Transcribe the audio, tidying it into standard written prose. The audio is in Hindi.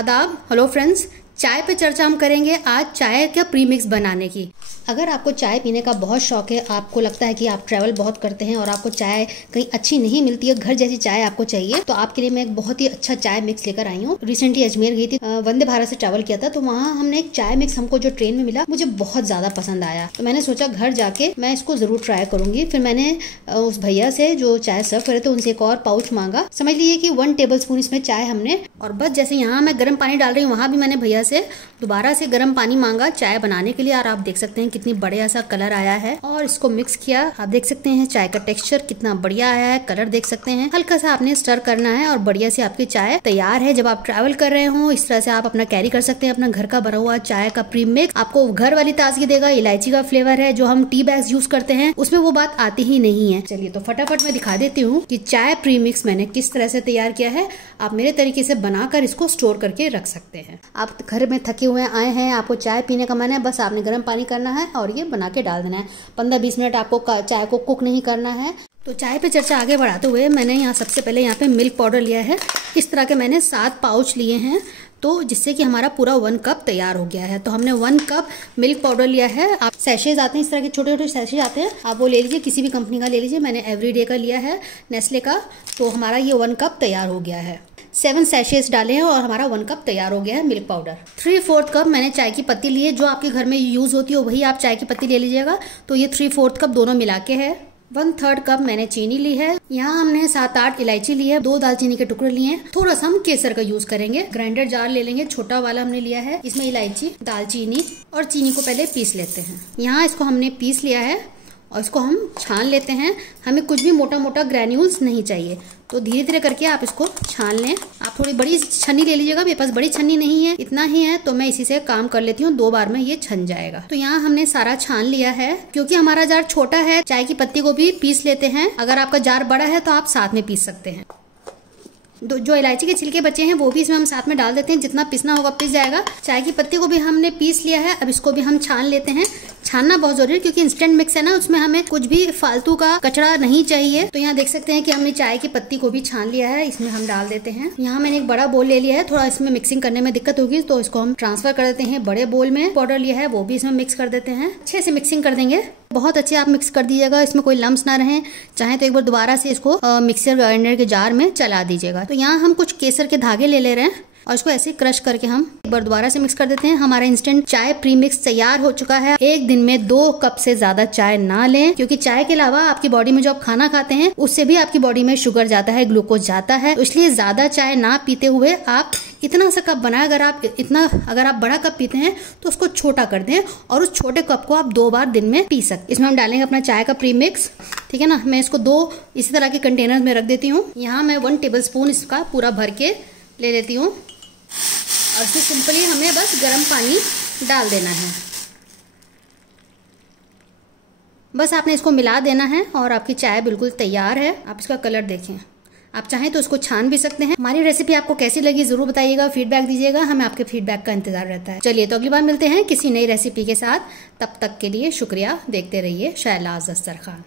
आदाब, हेलो फ्रेंड्स। चाय पे चर्चा हम करेंगे आज चाय का प्रीमिक्स बनाने की। अगर आपको चाय पीने का बहुत शौक है, आपको लगता है कि आप ट्रैवल बहुत करते हैं और आपको चाय कहीं अच्छी नहीं मिलती है, घर जैसी चाय आपको चाहिए, तो आपके लिए मैं एक बहुत ही अच्छा चाय मिक्स लेकर आई हूँ। रिसेंटली अजमेर गई थी, वंदे भारत से ट्रैवल किया था, तो वहाँ हमने एक चाय मिक्स हमको जो ट्रेन में मिला मुझे बहुत ज्यादा पसंद आया। तो मैंने सोचा घर जाके मैं इसको जरूर ट्राई करूंगी। फिर मैंने उस भैया से जो चाय सर्व करे थे उनसे एक और पाउच मांगा। समझ लीजिए कि 1 टेबल स्पून इसमें चाय हमने, और बस जैसे यहाँ मैं गर्म पानी डाल रही हूँ वहाँ भी मैंने भैया से दोबारा से गर्म पानी मांगा चाय बनाने के लिए। और आप देख सकते हैं कितनी बढ़िया सा कलर आया है और इसको मिक्स किया। आप देख सकते हैं चाय का टेक्सचर कितना बढ़िया आया है, कलर देख सकते हैं। हल्का सा आपने स्टर करना है और बढ़िया से आपकी चाय तैयार है। जब आप ट्रैवल कर रहे हो इस तरह से आप अपना कैरी कर सकते हैं अपना घर का बना हुआ चाय का प्रीमिक्स। आपको घर वाली ताजगी देगा, इलायची का फ्लेवर है जो हम टी बैग्स यूज करते हैं उसमें वो बात आती ही नहीं है। चलिए तो फटाफट मैं दिखा देती हूँ कि चाय प्रीमिक्स मैंने किस तरह से तैयार किया है। आप मेरे तरीके से बनाकर इसको स्टोर करके रख सकते हैं। आप घर में थके हुए आए हैं, आपको चाय पीने का मन है, बस आपने गर्म पानी करना है और ये बना के डाल देना है। 15-20 मिनट आपको चाय को कुक नहीं करना है। तो चाय पे चर्चा आगे बढ़ाते हुए मैंने यहाँ सबसे पहले यहाँ पे मिल्क पाउडर लिया है। इस तरह के मैंने 7 पाउच लिए हैं, तो जिससे कि हमारा पूरा 1 कप तैयार हो गया है। तो हमने 1 कप मिल्क पाउडर लिया है। आप सैशेज आते हैं, इस तरह के छोटे छोटे सैशेज आते हैं, आप वो ले लीजिए, किसी भी कंपनी का ले लीजिए। मैंने एवरीडे का लिया है, नेस्ले का। तो हमारा ये 1 कप तैयार हो गया है। 7 सैशेज डाले हैं और हमारा 1 कप तैयार हो गया है मिल्क पाउडर। 3/4 कप मैंने चाय की पत्ती ली है, जो आपके घर में यूज होती है वही आप चाय की पत्ती ले लीजिएगा। तो ये 3/4 कप दोनों मिला के है। 1/3 कप मैंने चीनी ली है। यहाँ हमने 7-8 इलायची ली है, 2 दालचीनी के टुकड़े लिए हैं। थोड़ा सा हम केसर का यूज करेंगे। ग्राइंडर जार ले लेंगे, छोटा वाला हमने लिया है। इसमें इलायची, दालचीनी और चीनी को पहले पीस लेते हैं। यहाँ इसको हमने पीस लिया है और इसको हम छान लेते हैं। हमें कुछ भी मोटा मोटा ग्रैन्यूल्स नहीं चाहिए, तो धीरे धीरे करके आप इसको छान लें। आप थोड़ी बड़ी छन्नी ले लीजिएगा, मेरे पास बड़ी छन्नी नहीं है, इतना ही है, तो मैं इसी से काम कर लेती हूँ। 2 बार में ये छन जाएगा। तो यहाँ हमने सारा छान लिया है। क्योंकि हमारा जार छोटा है, चाय की पत्ती को भी पीस लेते हैं। अगर आपका जार बड़ा है तो आप साथ में पीस सकते हैं। जो इलायची के छिलके बचे हैं वो भी इसमें हम साथ में डाल देते हैं। जितना पीसना होगा पिस जाएगा। चाय की पत्ती को भी हमने पीस लिया है। अब इसको भी हम छान लेते हैं। छानना बहुत जरूरी है क्योंकि इंस्टेंट मिक्स है ना, उसमें हमें कुछ भी फालतू का कचरा नहीं चाहिए। तो यहाँ देख सकते हैं कि हमने चाय की पत्ती को भी छान लिया है, इसमें हम डाल देते हैं। यहाँ मैंने एक बड़ा बोल ले लिया है, थोड़ा इसमें मिक्सिंग करने में दिक्कत होगी तो इसको हम ट्रांसफर कर देते हैं बड़े बोल में। पाउडर लिया है वो भी इसमें मिक्स कर देते हैं, अच्छे से मिक्सिंग कर देंगे। बहुत अच्छे आप मिक्स कर दीजिएगा, इसमें कोई लम्स ना रहे। चाहे तो एक बार दोबारा से इसको मिक्सर ग्राइंडर के जार में चला दीजिएगा। तो यहाँ हम कुछ केसर के धागे ले रहे हैं और इसको ऐसे क्रश करके हम एक बार दोबारा से मिक्स कर देते हैं। हमारा इंस्टेंट चाय प्रीमिक्स तैयार हो चुका है। एक दिन में 2 कप से ज्यादा चाय ना लें, क्योंकि चाय के अलावा आपकी बॉडी में जो आप खाना खाते हैं उससे भी आपकी बॉडी में शुगर जाता है, ग्लूकोज जाता है। तो इसलिए ज्यादा चाय ना पीते हुए आप इतना सा कप बनाए। अगर आप बड़ा कप पीते हैं तो उसको छोटा कर दें और उस छोटे कप को आप 2 बार दिन में पी सकते। इसमें हम डालेंगे अपना चाय का प्रीमिक्स, ठीक है ना। मैं इसको 2 इसी तरह के कंटेनर में रख देती हूँ। यहाँ मैं 1 टेबल स्पून इसका पूरा भर के ले लेती हूँ और इसमें सिंपली हमें बस गर्म पानी डाल देना है। बस आपने इसको मिला देना है और आपकी चाय बिल्कुल तैयार है। आप इसका कलर देखें, आप चाहें तो इसको छान भी सकते हैं। हमारी रेसिपी आपको कैसी लगी जरूर बताइएगा, फीडबैक दीजिएगा, हमें आपके फीडबैक का इंतजार रहता है। चलिए तो अगली बार मिलते हैं किसी नई रेसिपी के साथ। तब तक के लिए शुक्रिया। देखते रहिए शहनाज दस्तरखान।